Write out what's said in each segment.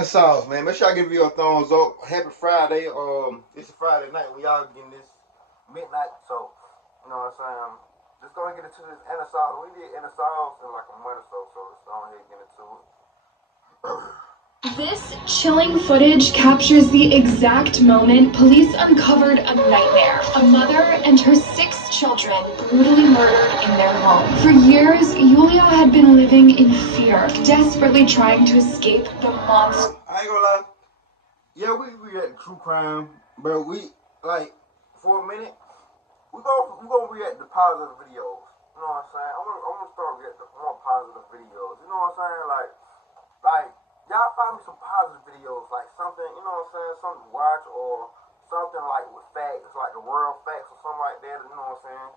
the sauce, man. Make sure I give you a thumbs up. Happy Friday. It's a Friday night. We all getting this midnight, so you know what I'm saying. Just go and get into this inner sauce. We did inner sauce in like a month or so, so let's go ahead and get into it. This chilling footage captures the exact moment police uncovered a nightmare. A mother and her 6 children brutally murdered in their home. For years, Yulia had been living in fear, desperately trying to escape the monster. I ain't gonna lie. Yeah, we react to true crime, but we, like, for a minute, we gonna react to positive videos. You know what I'm saying? I'm gonna start reacting to more positive videos. You know what I'm saying? Like, y'all find me some positive videos, like something, you know what I'm saying, something to watch or something like with facts, like the world facts or something like that, you know what I'm saying.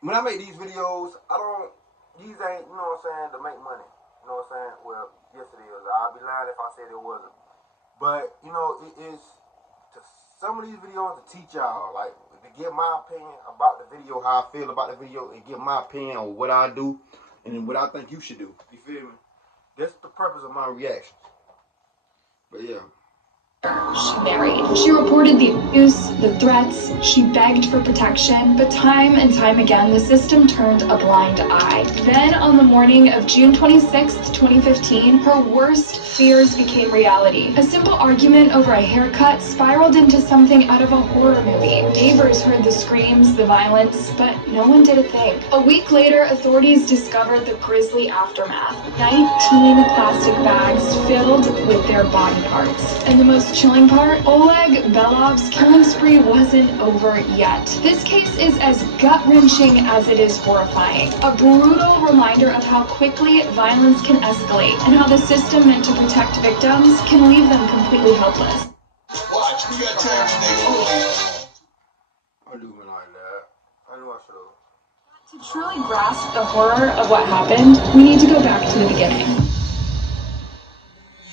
When I make these videos, these ain't, you know what I'm saying, to make money. You know what I'm saying? Well, yes it is. I'd be lying if I said it wasn't. But, you know, it is to some of these videos to teach y'all, like, to give my opinion about the video, how I feel about the video, and give my opinion on what I do and what I think you should do. You feel me? That's the purpose of my reactions. But yeah. She married. She reported the abuse, the threats, she begged for protection, but time and time again, the system turned a blind eye. Then, on the morning of June 26, 2015, her worst fears became reality. A simple argument over a haircut spiraled into something out of a horror movie. Neighbors heard the screams, the violence, but no one did a thing. A week later, authorities discovered the grisly aftermath. 19 plastic bags filled with their body parts. And the most chilling part, Oleg Belov's killing spree wasn't over yet. This case is as gut-wrenching as it is horrifying. A brutal reminder of how quickly violence can escalate and how the system meant to protect victims can leave them completely helpless. Watch, we got time today. I do me like that. I know I should have. To truly grasp the horror of what happened, we need to go back to the beginning.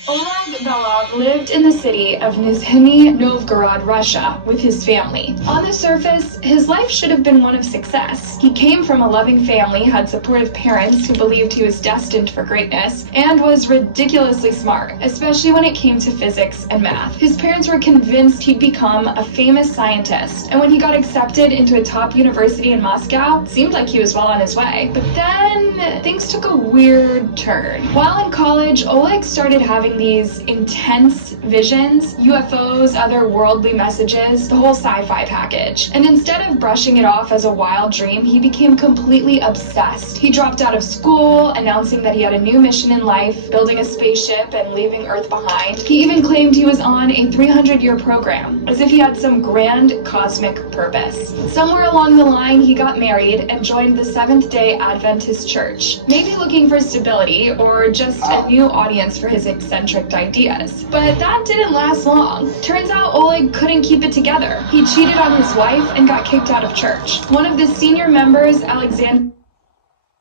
Oleg Belov lived in the city of Nizhny Novgorod, Russia, with his family. On the surface, his life should have been one of success. He came from a loving family, had supportive parents who believed he was destined for greatness, and was ridiculously smart, especially when it came to physics and math. His parents were convinced he'd become a famous scientist, and when he got accepted into a top university in Moscow, it seemed like he was well on his way. But then, things took a weird turn. While in college, Oleg started having these intense visions, UFOs, other worldly messages, the whole sci-fi package. And instead of brushing it off as a wild dream, he became completely obsessed. He dropped out of school, announcing that he had a new mission in life, building a spaceship and leaving Earth behind. He even claimed he was on a 300-year program, as if he had some grand cosmic purpose. Somewhere along the line, he got married and joined the Seventh-day Adventist Church, maybe looking for stability or just a new audience for his eccentric ideas. But that didn't last long. Turns out Oleg couldn't keep it together. He cheated on his wife and got kicked out of church. One of the senior members, Alexander...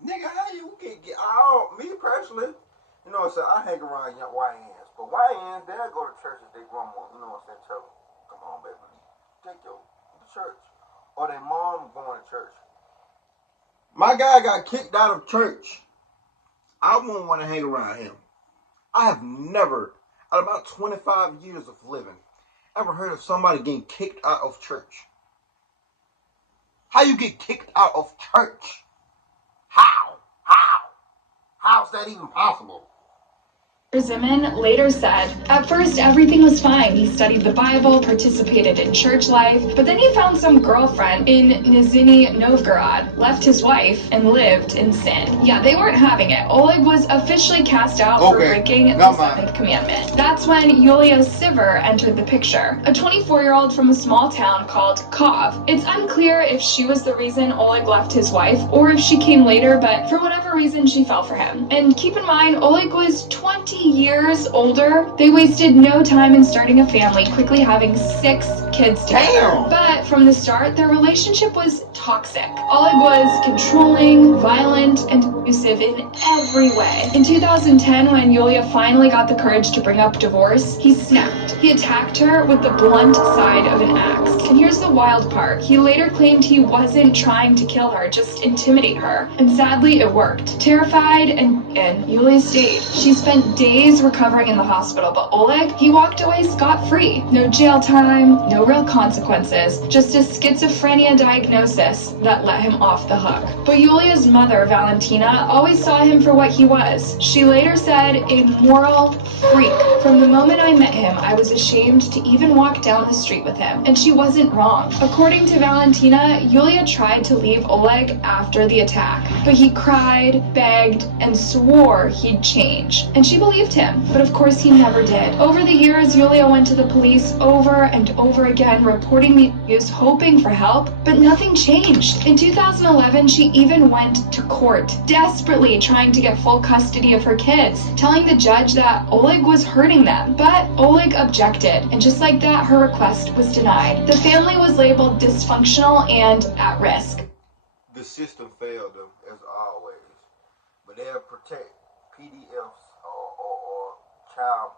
Nigga, how you get me personally, you know what I'm saying, I hang around young YNs, but YNs, they'll go to church if they grandma, you know what I'm saying, tell them, come on, baby, take your to church. Or their mom going to church. My guy got kicked out of church. I wouldn't want to hang around him. I have never, out of about 25 years of living, ever heard of somebody getting kicked out of church. How you get kicked out of church? How? How's that even possible? Zimin later said, at first everything was fine. He studied the Bible, participated in church life, but then he found some girlfriend in Nizhny Novgorod, left his wife, and lived in sin. Yeah, they weren't having it. Oleg was officially cast out for breaking the 7th commandment. That's when Yulia Siver entered the picture, a 24-year-old from a small town called Kov. It's unclear if she was the reason Oleg left his wife, or if she came later, but for whatever reason, she fell for him. And keep in mind, Oleg was 20 years older. They wasted no time in starting a family, quickly having 6 kids together. But from the start, their relationship was toxic. Oleg was controlling, violent, and abusive in every way. In 2010, when Yulia finally got the courage to bring up divorce, he snapped. He attacked her with the blunt side of an axe. And here's the wild part. He later claimed he wasn't trying to kill her, just intimidate her. And sadly, it worked. Terrified and Yulia stayed. She spent days recovering in the hospital, but Oleg, he walked away scot-free. No jail time, no real consequences, just a schizophrenia diagnosis that let him off the hook. But Yulia's mother, Valentina, always saw him for what he was. She later said, a moral freak. From the moment I met him, I was ashamed to even walk down the street with him. And she wasn't wrong. According to Valentina, Yulia tried to leave Oleg after the attack, but he cried, begged, and swore he'd change. And she believed him, but of course he never did. Over the years, Yulia went to the police over and over again, reporting the abuse, hoping for help, but nothing changed. In 2011, she even went to court, desperately trying to get full custody of her kids, telling the judge that Oleg was hurting them. But Oleg objected, and just like that, her request was denied. The family was labeled dysfunctional and at risk. The system failed them, as always. But they'll protect PDFs or child.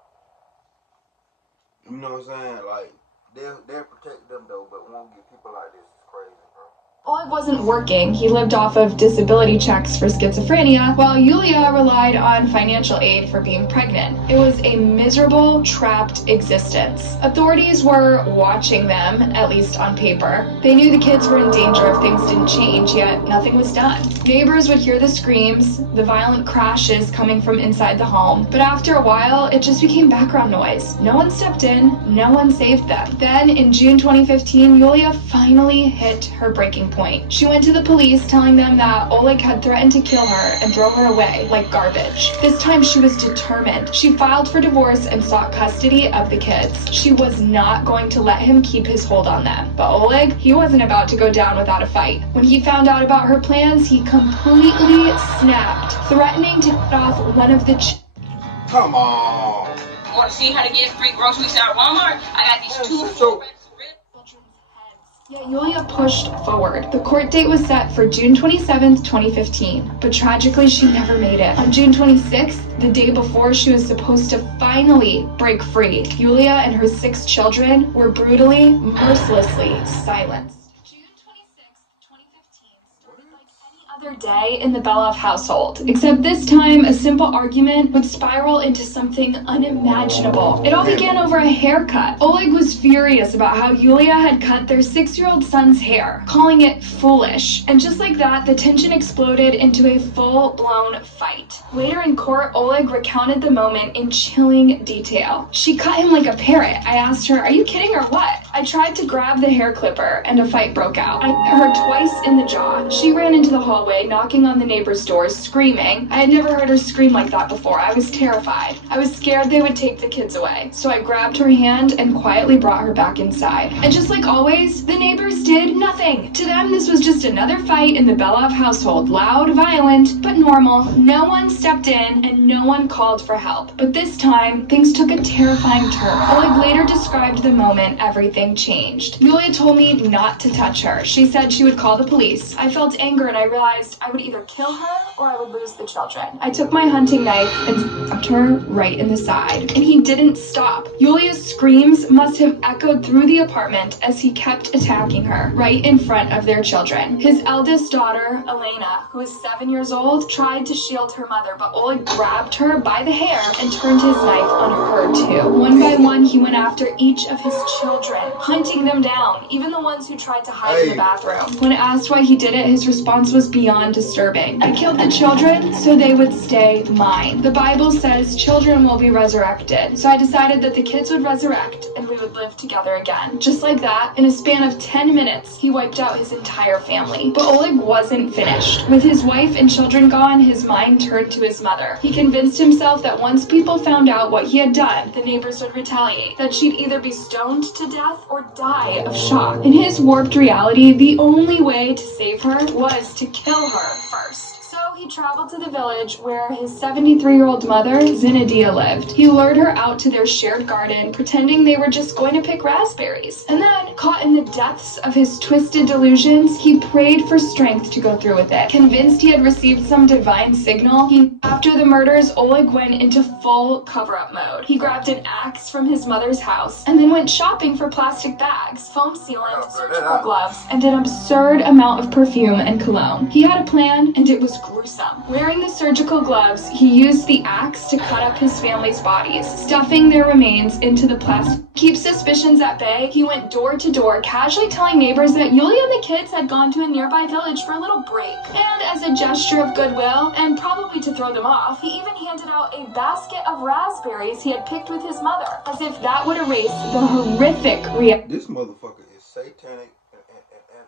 You know what I'm saying? Like, they'll protect them though, but won't get people like this. It's crazy, bro. Oleg wasn't working. He lived off of disability checks for schizophrenia, while Yulia relied on financial aid for being pregnant. It was a miserable, trapped existence. Authorities were watching them, at least on paper. They knew the kids were in danger if things didn't change, yet nothing was done. Neighbors would hear the screams, the violent crashes coming from inside the home, but after a while, it just became background noise. No one stepped in, no one saved them. Then, in June 2015, Yulia finally hit her breaking point. She went to the police telling them that Oleg had threatened to kill her and throw her away like garbage. This time she was determined. She filed for divorce and sought custody of the kids. She was not going to let him keep his hold on them. But Oleg, he wasn't about to go down without a fight. When he found out about her plans, he completely snapped, threatening to cut off one of the Come on. Want to see how to get free groceries at Walmart? I got these two So, Yet Yulia pushed forward. The court date was set for June 27th, 2015, but tragically she never made it. On June 26th, the day before she was supposed to finally break free, Yulia and her 6 children were brutally, mercilessly silenced. June 26th, 2015 started like any other day in the Familv household, except this time a simple argument would spiral into something unimaginable. It all began over a haircut. Oleg was furious about how Yulia had cut their 6-year-old son's hair, calling it foolish. And just like that, the tension exploded into a full-blown fight. Later in court, Oleg recounted the moment in chilling detail. She cut him like a parrot. I asked her, "Are you kidding or what?" I tried to grab the hair clipper and a fight broke out. I hit her twice in the jaw. She ran into the hallway, knocking on the neighbor's doors, screaming. I had never heard her scream like that before. I was terrified. I was scared they would take the kids away. So I grabbed her hand and quietly brought her back inside. And just like always, the neighbors did nothing. To them, this was just another fight in the Familv household. Loud, violent, but normal. No one stepped in and no one called for help. But this time, things took a terrifying turn. Oleg later described the moment everything changed. Yulia told me not to touch her. She said she would call the police. I felt anger and I realized I would either kill her or I would lose the children. I took my hunting knife and stabbed her right in the side. And he didn't stop. Yulia's screams must have echoed through the apartment as he kept attacking her right in front of their children. His eldest daughter, Elena, who is 7 years old, tried to shield her mother, but Oleg grabbed her by the hair and turned his knife on her too. One by one, he went after each of his children, hunting them down, even the ones who tried to hide in the bathroom. When asked why he did it, his response was beyond disturbing. I killed the children so they would stay mine. The Bible says children will be resurrected. So I decided that the kids would resurrect and we would live together again. Just like that, in a span of 10 minutes, he wiped out his entire family. But Oleg wasn't finished. With his wife and children gone, his mind turned to his mother. He convinced himself that once people found out what he had done, the neighbors would retaliate, that she'd either be stoned to death or die of shock. In his warped reality, the only way to save her was to kill her first. So he he traveled to the village where his 73-year-old mother, Zinnadia, lived. He lured her out to their shared garden, pretending they were just going to pick raspberries. And then, caught in the depths of his twisted delusions, he prayed for strength to go through with it. Convinced he had received some divine signal, after the murders, Oleg went into full cover-up mode. He grabbed an axe from his mother's house and then went shopping for plastic bags, foam sealant, surgical gloves, and an absurd amount of perfume and cologne. He had a plan, and it was gruesome. Wearing the surgical gloves, he used the axe to cut up his family's bodies, stuffing their remains into the plastic. To keep suspicions at bay, he went door to door, casually telling neighbors that Yulia and the kids had gone to a nearby village for a little break. And as a gesture of goodwill, and probably to throw them off, he even handed out a basket of raspberries he had picked with his mother, as if that would erase the horrific reaction. This motherfucker is satanic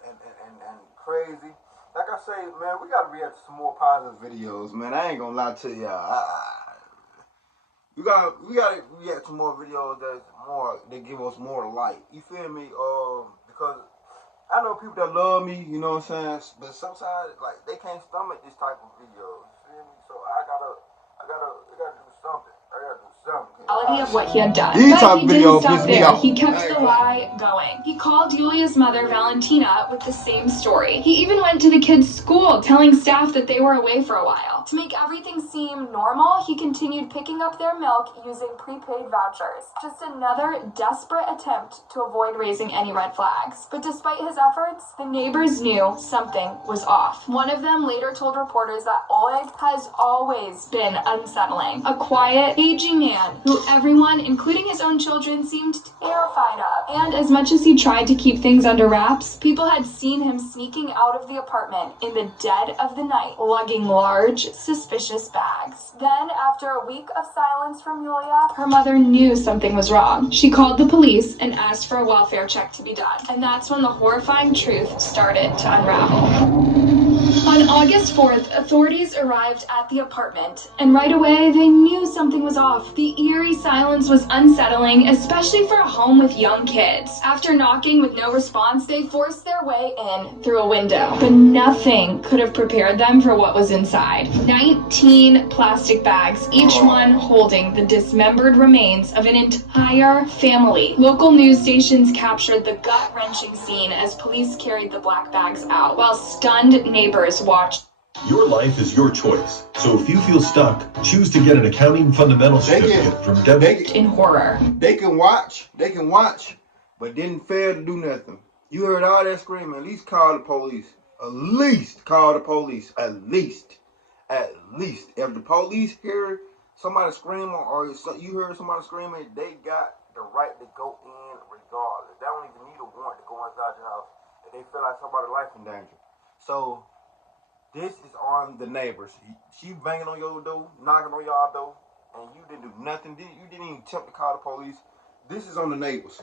and crazy. Like I say, man, we gotta react to some more positive videos, man. I ain't gonna lie to y'all. We gotta react to more videos that give us more light. You feel me? Because I know people that love me, you know what I'm saying? But sometimes, like, they can't stomach this type of videos. You feel me? So I gotta do something. Of what he had done. These But he didn't stop piss me there. off. He kept the lie going. He called Yulia's mother, Valentina, with the same story. He even went to the kids' school, telling staff that they were away for a while. To make everything seem normal, he continued picking up their milk using prepaid vouchers. Just another desperate attempt to avoid raising any red flags. But despite his efforts, the neighbors knew something was off. One of them later told reporters that Oleg has always been unsettling. A quiet, aging man who everyone, including his own children, seemed terrified of. And as much as he tried to keep things under wraps, people had seen him sneaking out of the apartment in the dead of the night, lugging large, suspicious bags. Then, after a week of silence from Yulia, her mother knew something was wrong. She called the police and asked for a welfare check to be done. And that's when the horrifying truth started to unravel. On August 4th, authorities arrived at the apartment, and right away they knew something was off. The eerie silence was unsettling, especially for a home with young kids. After knocking with no response, they forced their way in through a window. But nothing could have prepared them for what was inside. 19 plastic bags, each one holding the dismembered remains of an entire family. Local news stations captured the gut-wrenching scene as police carried the black bags out, while stunned neighbors watched. Your life is your choice. So if you feel stuck, choose to get an accounting fundamental certificate from in horror. They can watch, but didn't fail to do nothing. You heard all that screaming. At least call the police. At least call the police. At least. If the police hear somebody screaming or you heard somebody screaming, they got the right to go in regardless. They don't even need a warrant to go inside your house if they feel like somebody's life in danger. So this is on the neighbors. She banging on your door, knocking on y'all door, and you didn't do nothing. You didn't even attempt to call the police. This is on the neighbors.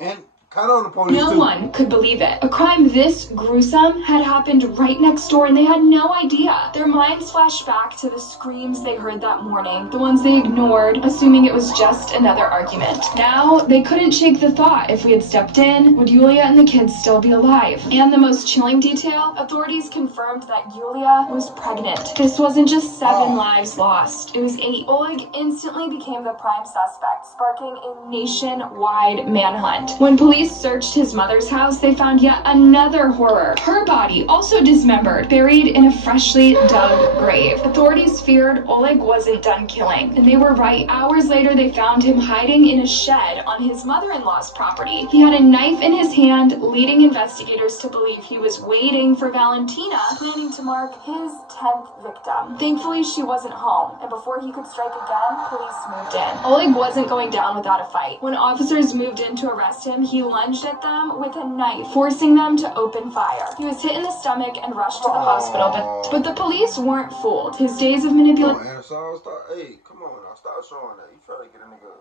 And kind of on the police No too. one could believe it. A crime this gruesome had happened right next door and they had no idea. Their minds flashed back to the screams they heard that morning, the ones they ignored, assuming it was just another argument. Now, they couldn't shake the thought, if we had stepped in, would Yulia and the kids still be alive? And the most chilling detail, authorities confirmed that Yulia was pregnant. This wasn't just 7 lives lost, it was 8. Oleg instantly became the prime suspect, sparking a nationwide manhunt. When police searched his mother's house, they found yet another horror. Her body, also dismembered, buried in a freshly dug grave. Authorities feared Oleg wasn't done killing, and they were right. Hours later, they found him hiding in a shed on his mother-in-law's property. He had a knife in his hand, leading investigators to believe he was waiting for Valentina, planning to mark his 10th victim. Thankfully, she wasn't home, and before he could strike again, police moved in. Oleg wasn't going down without a fight. When officers moved in to arrest him, he lunged at them with a knife, forcing them to open fire. He was hit in the stomach and rushed to the hospital, but the police weren't fooled. His days of manipulation. Hey, come on now, stop showing that. You trying to get a nigga.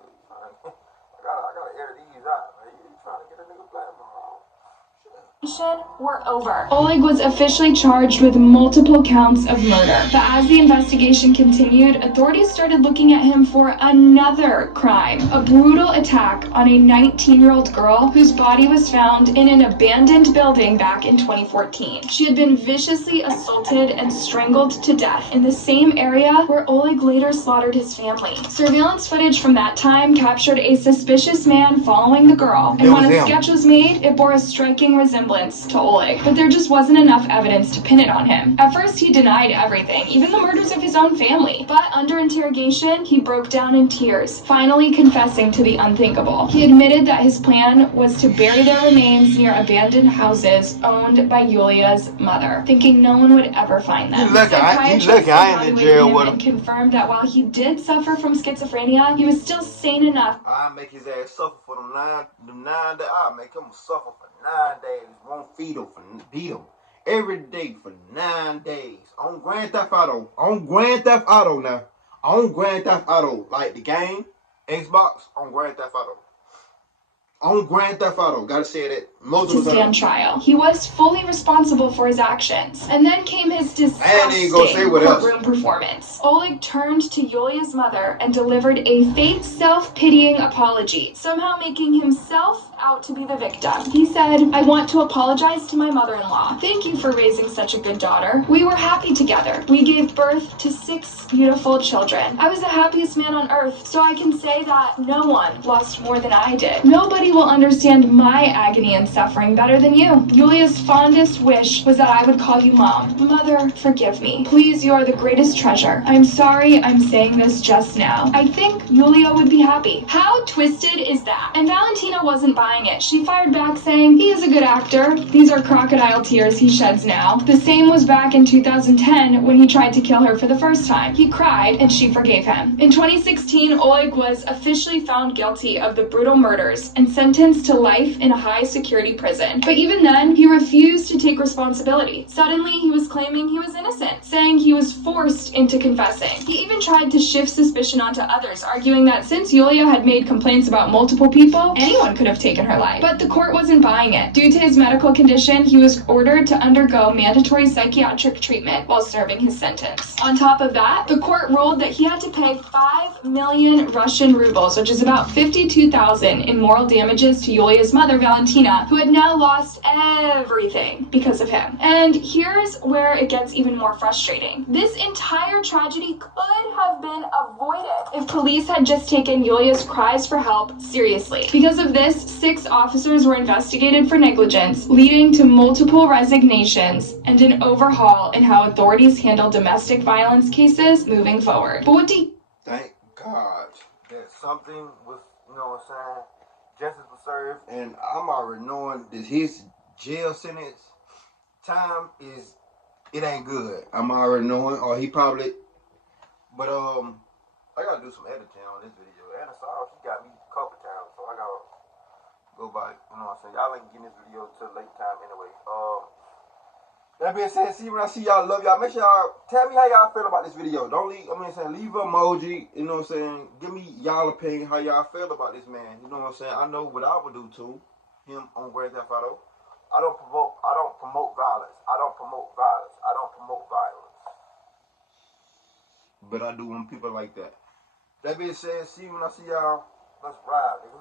I gotta air these out, man. You trying to get a nigga black were over. Oleg was officially charged with multiple counts of murder. But as the investigation continued, authorities started looking at him for another crime, a brutal attack on a 19-year-old girl whose body was found in an abandoned building back in 2014. She had been viciously assaulted and strangled to death in the same area where Oleg later slaughtered his family. Surveillance footage from that time captured a suspicious man following the girl, and when a sketch was made, it bore a striking resemblance to Oleg, but there just wasn't enough evidence to pin it on him. At first, he denied everything, even the murders of his own family. But under interrogation, he broke down in tears, finally confessing to the unthinkable. He admitted that his plan was to bury their remains near abandoned houses owned by Yulia's mother, thinking no one would ever find them. Psychiatrists evaluated him and confirmed that while he did suffer from schizophrenia, he was still sane enough. I make his ass suffer for them 9 days. I make him suffer for 9 days. Won't beat him every day for 9 days. On Grand Theft Auto. On Grand Theft Auto now. On Grand Theft Auto. Like the game, Xbox, on Grand Theft Auto. On Grand Theft Auto. Gotta say that multiple times. To stand trial. He was fully responsible for his actions. And then came his disgusting courtroom performance. Oleg turned to Yulia's mother and delivered a fake self-pitying apology, somehow making himself out to be the victim. He said, "I want to apologize to my mother-in-law. Thank you for raising such a good daughter. We were happy together. We gave birth to 6 beautiful children. I was the happiest man on earth, so I can say that no one lost more than I did. Nobody will understand my agony and suffering better than you. Yulia's fondest wish was that I would call you Mom. Mother, forgive me. Please, you are the greatest treasure. I'm sorry I'm saying this just now. I think Yulia would be happy." How twisted is that? And Valentina wasn't buying it. She fired back saying, "He is a good actor. These are crocodile tears he sheds now." The same was back in 2010 when he tried to kill her for the first time. He cried and she forgave him. In 2016, Oleg was officially found guilty of the brutal murders and sentenced to life in a high-security prison. But even then, he refused to take responsibility. Suddenly, he was claiming he was innocent, saying he was forced into confessing. He even tried to shift suspicion onto others, arguing that since Yulia had made complaints about multiple people, anyone could have taken her life. But the court wasn't buying it. Due to his medical condition, he was ordered to undergo mandatory psychiatric treatment while serving his sentence. On top of that, the court ruled that he had to pay 5 million Russian rubles, which is about 52,000 in moral damages to Yulia's mother, Valentina, who had now lost everything because of him. And here's where it gets even more frustrating. This entire tragedy could have been avoided if police had just taken Yulia's cries for help seriously. Because of this, 6 officers were investigated for negligence, leading to multiple resignations and an overhaul in how authorities handle domestic violence cases moving forward. But what do you... Thank God that something was, you know what I'm saying, justice was served, and I'm already knowing that his jail sentence time it ain't good. I'm already knowing, or he probably, but I gotta do some editing on this video. Anna saw she got me a couple times, so I gotta go back, you know what I'm saying. Y'all ain't getting this video till late time anyway. That being said, see, when I see y'all, love y'all. Make sure y'all tell me how y'all feel about this video. Don't leave, leave an emoji, you know what I'm saying. Give me y'all opinion, how y'all feel about this man. You know what I'm saying. I know what I would do to him on Grand Theft Auto. I don't promote violence. I don't promote violence. I don't promote violence. But I do want people like that. That being said, see, when I see y'all, let's ride, nigga.